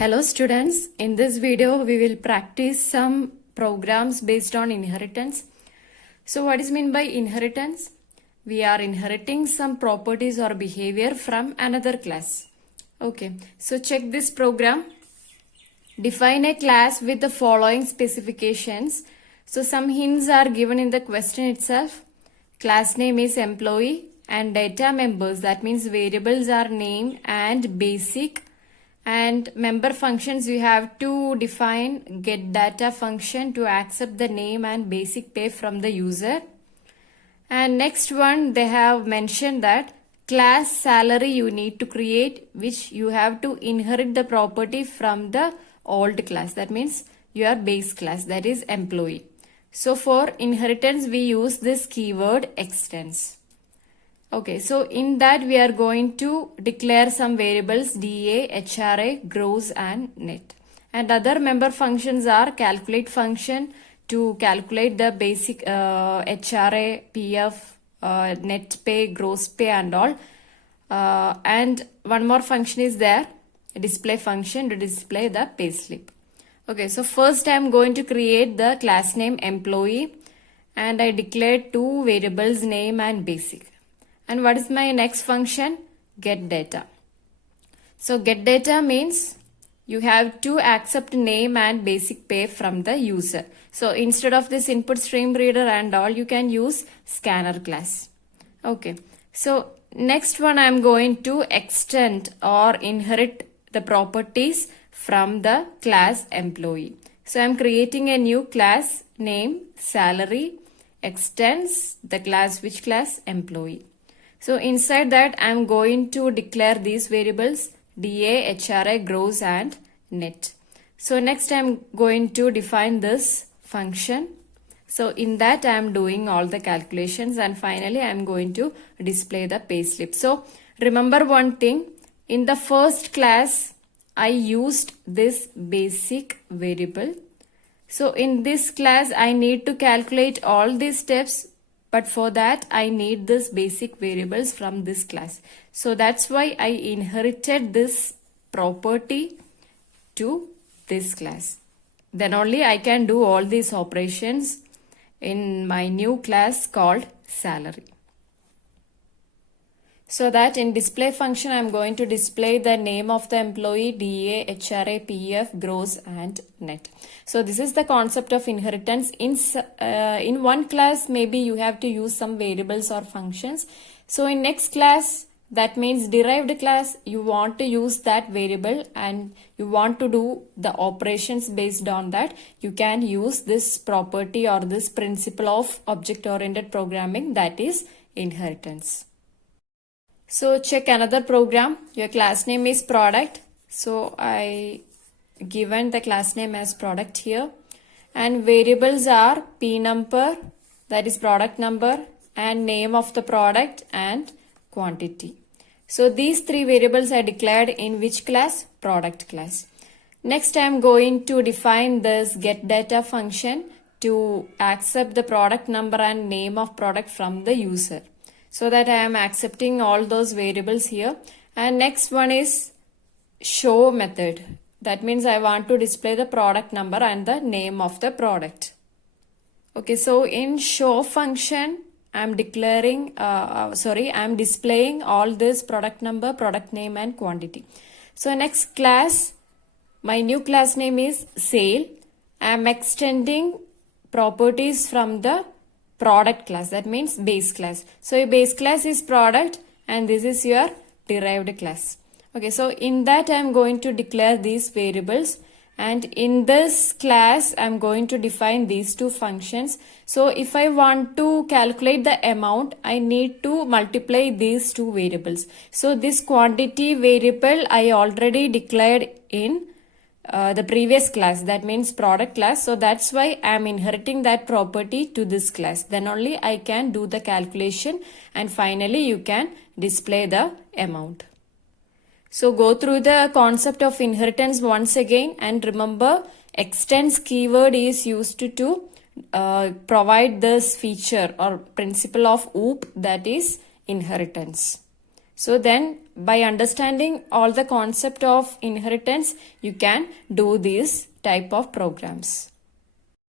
Hello students, in this video we will practice some programs based on inheritance. So what is meant by inheritance? We are inheriting some properties or behavior from another class. Okay, so check this program. Define a class with the following specifications. So some hints are given in the question itself. Class name is employee and data members, that means variables are name and basic. And member functions, you have to define get data function to accept the name and basic pay from the user. And next one, they have mentioned that class salary you need to create, which you have to inherit the property from the old class. That means your base class, that is employee. So for inheritance, we use this keyword extends. Okay, so in that we are going to declare some variables DA, HRA, gross and net. And other member functions are calculate function to calculate the basic HRA, PF, net pay, gross pay and all. And one more function is there, display function to display the payslip. Okay, so first I am going to create the class name employee and I declare two variables name and basic. And what is my next function? Get data. So get data means you have to accept name and basic pay from the user. So instead of this input stream reader and all, you can use scanner class. Okay. So next one, I am going to extend or inherit the properties from the class employee. So I am creating a new class name salary extends the class, which class? Employee. So inside that I am going to declare these variables DA, HRA, gross and net. So next I am going to define this function. So in that I am doing all the calculations and finally I am going to display the payslip. So remember one thing, in the first class I used this basic variable. So in this class I need to calculate all these steps, but for that I need this basic variables from this class. So that's why I inherited this property to this class. Then only I can do all these operations in my new class called salary. So that in display function I am going to display the name of the employee, DA, HRA, PF, gross and net. So this is the concept of inheritance. In one class maybe you have to use some variables or functions. So in next class, that means derived class, you want to use that variable and you want to do the operations based on that. You can use this property or this principle of object-oriented programming, that is inheritance. So check another program. Your class name is product. So I given the class name as product here. And variables are P number, that is product number, and name of the product and quantity. So these three variables are declared in which class? Product class. Next I am going to define this get data function to accept the product number and name of product from the user. So that I am accepting all those variables here. And next one is show method. That means I want to display the product number and the name of the product. Okay, so in show function, I am displaying all this product number, product name and quantity. So next class, my new class name is sale. I am extending properties from the product class, that means base class. So your base class is product and this is your derived class. Okay, so in that I am going to declare these variables and in this class I am going to define these two functions. So if I want to calculate the amount, I need to multiply these two variables. So this quantity variable I already declared in the previous class, that means product class. So that's why I am inheriting that property to this class. Then only I can do the calculation and finally you can display the amount. So go through the concept of inheritance once again and remember extends keyword is used to provide this feature or principle of OOP, that is inheritance. So then by understanding all the concept of inheritance, you can do these type of programs.